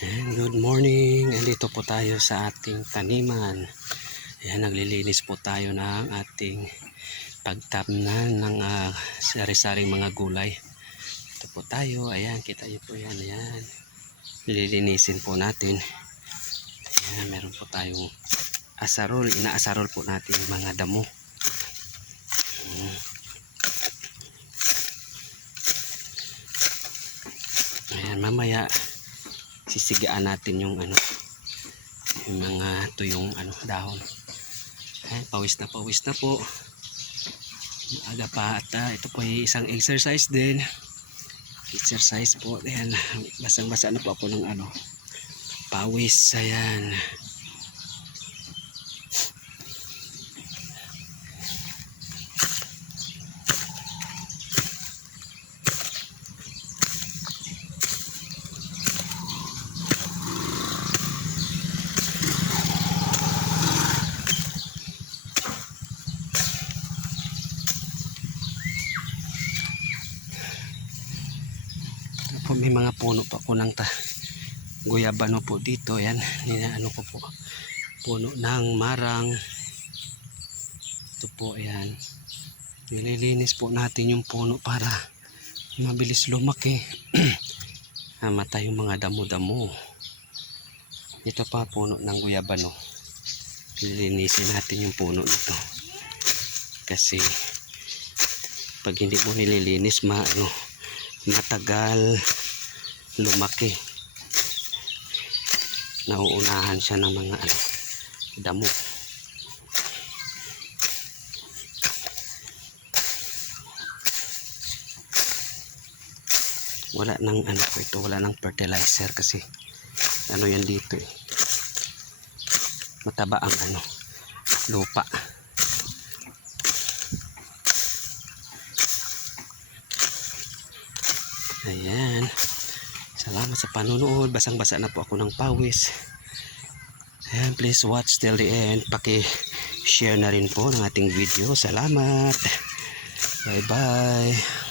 And good morning. Andito po tayo sa ating taniman. Ayan, naglilinis po tayo ng ating pagtamnan ng sari-saring mga gulay. Ito po tayo. Ayan, kita niyo po yan. Ayan. Lilinisin po natin. Ayan, meron po tayong asarol. Inaasarol po natin yung mga damo. Ayan, mamaya sisigaan natin yung yung mga tuyong dahon. Ayan, pawis na po. Maaga pa at ito po ay isang exercise din. Exercise po. Ayan, basang-basa na po ako ng pawis. Ayan. May mga puno pa po ng guyabano po dito. Ayan, ko po, puno ng marang. Ito po, ayan, nililinis po natin yung puno para mabilis lumaki. Matay yung mga damo-damo. Ito pa, puno ng guyabano. Nililinisin natin yung puno nito kasi pag hindi mo nililinis matagal lumaki. Nauunahan siya ng mga damo. Wala nang wala nang fertilizer kasi yan dito mataba ang lupa. Ayan, salamat sa panunood. Basang-basa na po ako ng pawis. Ayan, please watch till the end. Paki-share na rin po ng ating video. Salamat. Bye bye.